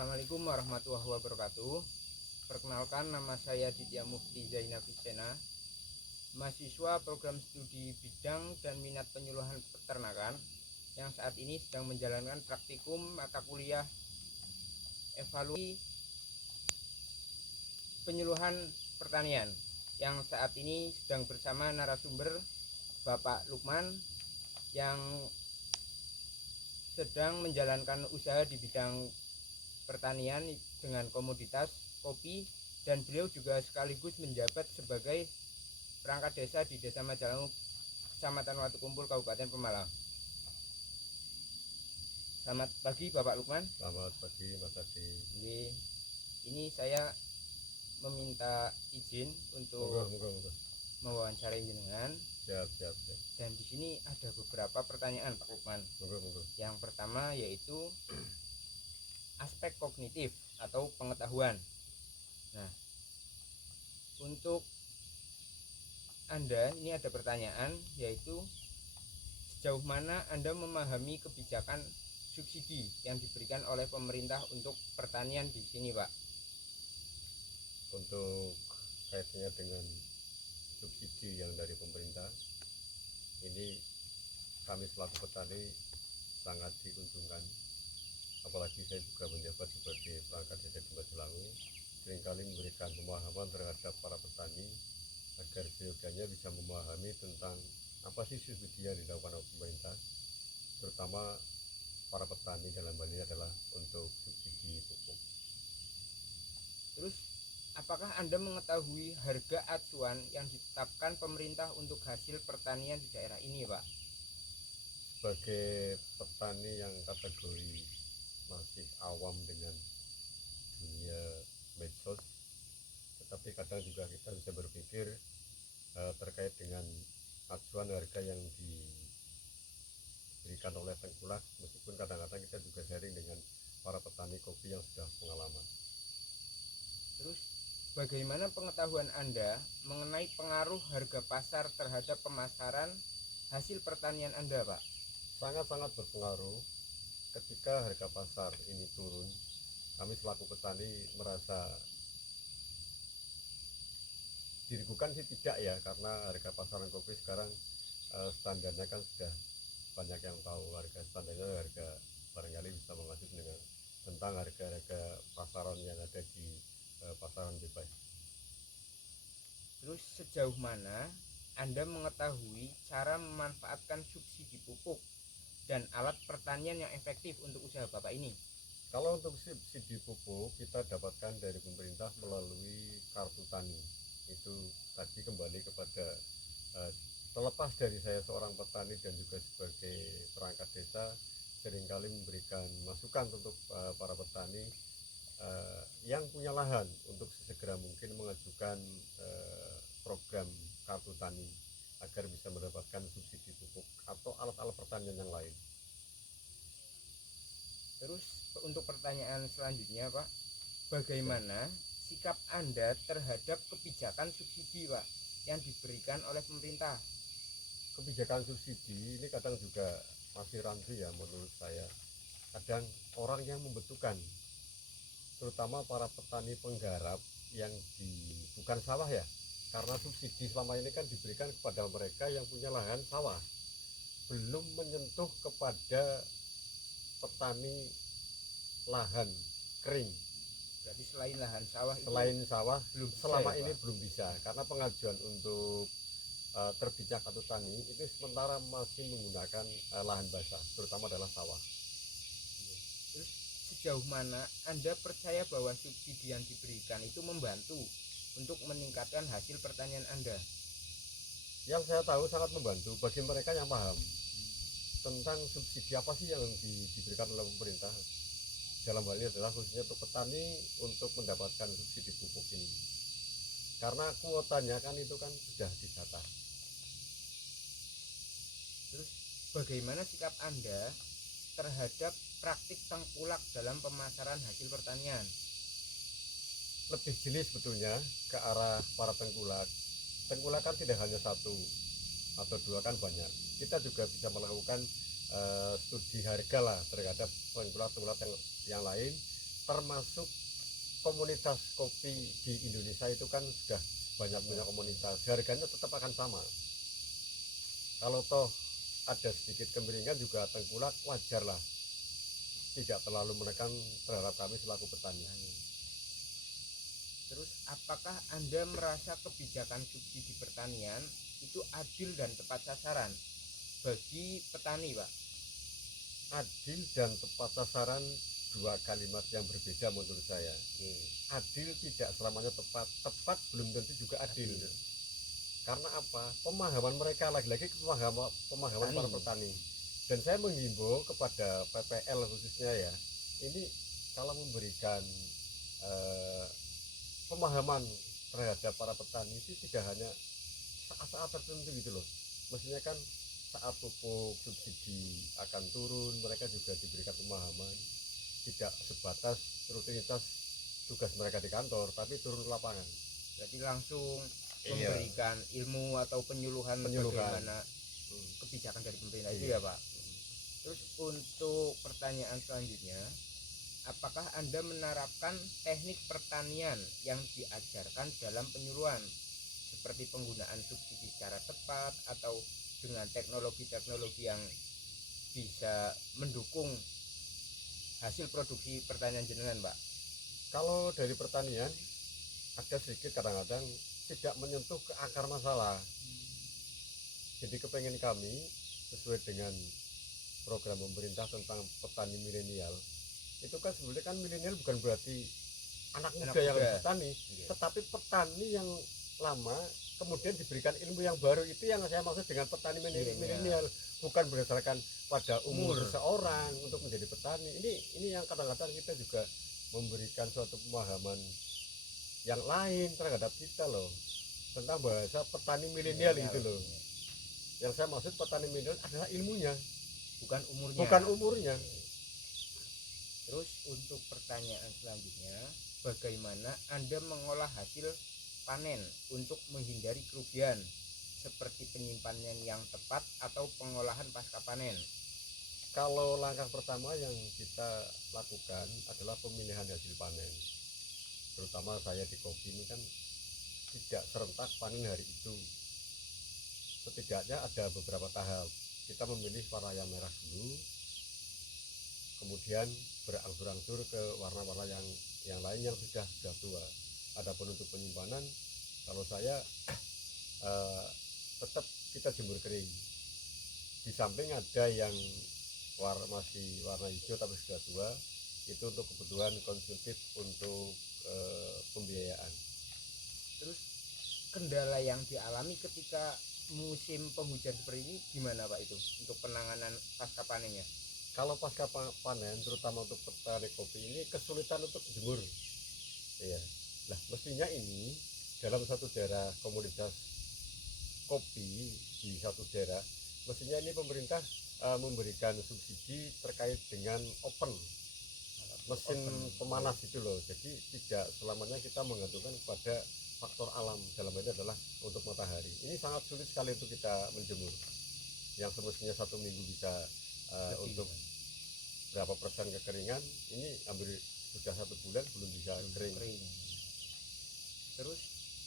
Assalamualaikum warahmatullahi wabarakatuh. Perkenalkan, nama saya Ditya Mufti Zainab Husena, mahasiswa program studi bidang dan minat penyuluhan peternakan yang saat ini sedang menjalankan praktikum mata kuliah evaluasi penyuluhan pertanian, yang saat ini sedang bersama narasumber Bapak Lukman yang sedang menjalankan usaha di bidang pertanian dengan komoditas kopi, dan beliau juga sekaligus menjabat sebagai perangkat desa di Desa Majalangu, Kecamatan Watukumpul, Kabupaten Pemalang. Selamat pagi Bapak Lukman. Selamat pagi Mas Adi. Ini saya meminta izin untuk mewawancarai jenengan. Siap. Dan di sini ada beberapa pertanyaan Pak Lukman. Yang pertama yaitu aspek kognitif atau pengetahuan. Nah, untuk Anda ini ada pertanyaan, yaitu sejauh mana Anda memahami kebijakan subsidi yang diberikan oleh pemerintah untuk pertanian di sini, Pak? Untuk kaitannya dengan subsidi yang dari pemerintah, ini kami selaku petani sangat diuntungkan. Apalagi saya juga menjabat sebagai perangkat desa di Majalangu, seringkali memberikan pemahaman terhadap para petani agar seyogianya bisa memahami tentang apa sih subsidi yang dilakukan oleh pemerintah, terutama para petani dalam hal ini adalah untuk subsidi pupuk. Terus, apakah Anda mengetahui harga acuan yang ditetapkan pemerintah untuk hasil pertanian di daerah ini, Pak? Sebagai petani yang kategori masih awam dengan dunia medsos, tetapi kadang juga kita bisa berpikir terkait dengan acuan harga yang diberikan oleh tengkulak, meskipun kadang-kadang kita juga sharing dengan para petani kopi yang sudah pengalaman. Terus, bagaimana pengetahuan Anda mengenai pengaruh harga pasar terhadap pemasaran hasil pertanian Anda, Pak? Sangat-sangat berpengaruh. Ketika harga pasar ini turun, kami selaku petani merasa dirigukan sih tidak ya, karena harga pasaran kopi sekarang standarnya kan sudah banyak yang tahu. Harga standarnya harga barangkali bisa mengacu dengan tentang harga-harga pasaran yang ada di pasaran bebas. Terus, sejauh mana Anda mengetahui cara memanfaatkan subsidi pupuk dan alat pertanian yang efektif untuk usaha Bapak ini? Kalau untuk subsidi pupuk kita dapatkan dari pemerintah melalui kartu tani. Itu tadi kembali kepada terlepas dari saya seorang petani dan juga sebagai perangkat desa, seringkali memberikan masukan untuk para petani yang punya lahan untuk sesegera mungkin mengajukan program kartu tani agar bisa mendapatkan subsidi pupuk atau alat-alat pertanian yang lain. Terus, untuk pertanyaan selanjutnya, Pak, bagaimana sikap Anda terhadap kebijakan subsidi, Pak, yang diberikan oleh pemerintah? Kebijakan subsidi ini kadang juga masih rancu ya menurut saya. Kadang orang yang membutuhkan, terutama para petani penggarap yang bukan sawah ya, karena subsidi selama ini kan diberikan kepada mereka yang punya lahan sawah, belum menyentuh kepada petani lahan kering. Berarti selain lahan sawah, selain sawah belum selama ya, ini Pak? belum bisa, karena pengajuan untuk terbitnya kartu tani itu sementara masih menggunakan lahan basah, terutama adalah sawah. Terus, sejauh mana Anda percaya bahwa subsidi yang diberikan itu membantu untuk meningkatkan hasil pertanian Anda? Yang saya tahu sangat membantu bagi mereka yang paham tentang subsidi apa sih yang diberikan oleh pemerintah. Dalam hal ini adalah khususnya untuk petani untuk mendapatkan subsidi pupuk ini, karena kuotanya kan itu kan sudah didata. Terus, bagaimana sikap Anda terhadap praktik tengkulak dalam pemasaran hasil pertanian? Lebih jeli sebetulnya ke arah para tengkulak. Tengkulak kan tidak hanya satu atau dua, kan banyak. Kita juga bisa melakukan studi harga lah terhadap tengkulak yang lain, termasuk komunitas kopi di Indonesia itu kan sudah banyak punya komunitas, harganya tetap akan sama. Kalau toh ada sedikit kemiringan juga tengkulak, wajar lah, tidak terlalu menekan terhadap kami selaku petani. Terus apakah Anda merasa kebijakan subsidi pertanian itu adil dan tepat sasaran bagi petani, Pak? Adil dan tepat sasaran dua kalimat yang berbeda menurut saya. Adil tidak selamanya tepat, tepat belum tentu juga adil. Karena apa? Pemahaman mereka, lagi-lagi pemahaman para petani. Dan saya menghimbau kepada PPL khususnya ya, ini kalau memberikan pemahaman terhadap para petani itu tidak hanya saat-saat tertentu gitu loh. Mestinya kan saat pupuk subsidi akan turun, mereka juga diberikan pemahaman, tidak sebatas rutinitas tugas mereka di kantor, tapi turun ke lapangan. Jadi langsung memberikan ilmu atau penyuluhan bagaimana kebijakan dari pemerintah itu ya, Pak. Terus untuk pertanyaan selanjutnya, apakah Anda menerapkan teknik pertanian yang diajarkan dalam penyuluhan seperti penggunaan subsidi secara tepat atau dengan teknologi-teknologi yang bisa mendukung hasil produksi pertanian jenengan, Pak? Kalau dari pertanian ada sedikit kadang-kadang tidak menyentuh ke akar masalah. Jadi kepengen kami sesuai dengan program pemerintah tentang petani milenial, itu kan sebenarnya kan milenial bukan berarti anak muda yang bertani, tetapi petani yang lama kemudian diberikan ilmu yang baru, itu yang saya maksud dengan petani milenial, bukan berdasarkan pada umur seseorang untuk menjadi petani. Ini yang kadang-kadang kita juga memberikan suatu pemahaman yang lain terhadap kita loh, tentang bahasa petani milenial itu loh. Yang saya maksud petani milenial adalah ilmunya, bukan umurnya. Terus untuk pertanyaan selanjutnya, bagaimana Anda mengolah hasil panen untuk menghindari kerugian seperti penyimpanan yang tepat atau pengolahan pasca panen? Kalau langkah pertama yang kita lakukan adalah pemilihan hasil panen. Terutama saya di kopi ini kan tidak serentak panen hari itu. Setidaknya ada beberapa tahap. Kita memilih warna yang merah dulu, kemudian berangsur-angsur ke warna-warna yang lain yang sudah tua. Adapun untuk penyimpanan, kalau saya tetap kita jemur kering. Di samping ada yang masih warna hijau tapi sudah tua, itu untuk kebutuhan konsumtif untuk pembiayaan. Terus kendala yang dialami ketika musim penghujan seperti ini gimana, Pak, itu untuk penanganan pasca panennya? Kalau pasca panen, terutama untuk petani kopi ini kesulitan untuk jemur. Iya. Nah, mestinya ini dalam satu daerah komunitas kopi di satu daerah, mestinya ini pemerintah memberikan subsidi terkait dengan open mesin pemanas itu loh. Jadi tidak selamanya kita menggantungkan kepada faktor alam, dalam ini adalah untuk matahari. Ini sangat sulit sekali untuk kita menjemur, yang semestinya 1 minggu bisa untuk berapa persen kekeringan, ini hampir sudah 1 bulan belum bisa kering. Terus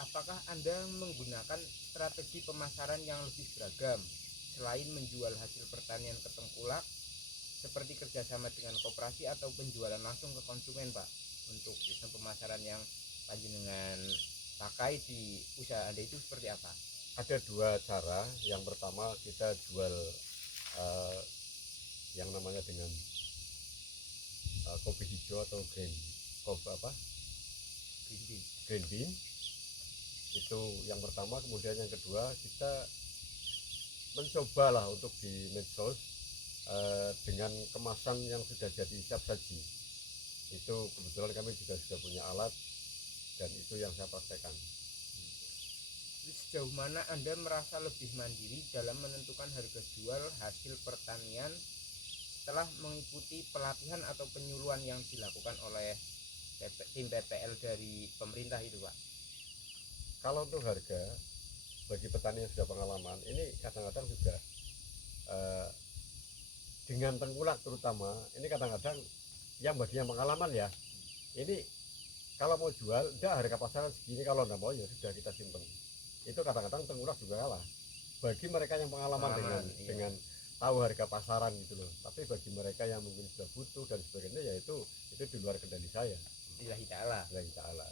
apakah Anda menggunakan strategi pemasaran yang lebih beragam selain menjual hasil pertanian ke tengkulak, seperti kerjasama dengan koperasi atau penjualan langsung ke konsumen, Pak, untuk sistem pemasaran yang panjenengan pakai di usaha Anda itu seperti apa? Ada 2 cara. Yang pertama kita jual yang namanya dengan kopi hijau atau green bean, itu yang pertama. Kemudian yang kedua kita mencobalah untuk di medsos dengan kemasan yang sudah jadi siap saji. Itu kebetulan kami juga sudah punya alat dan itu yang saya praktekkan. Sejauh mana Anda merasa lebih mandiri dalam menentukan harga jual hasil pertanian setelah mengikuti pelatihan atau penyuluhan yang dilakukan oleh tim PPL dari pemerintah itu, Pak? Kalau untuk harga bagi petani yang sudah pengalaman, ini kadang-kadang juga dengan tengkulak terutama, ini kadang-kadang yang bagi yang pengalaman ya, ini kalau mau jual udah harga pasaran segini, kalau nggak mau ya sudah kita simpen. Itu kadang-kadang tengkulak juga kalah bagi mereka yang pengalaman Pengalaman, dengan tahu harga pasaran gitu loh. Tapi bagi mereka yang mungkin sudah butuh dan sebagainya, ya itu di luar kendali saya. lillahi ta'ala. Lillahi ta'ala.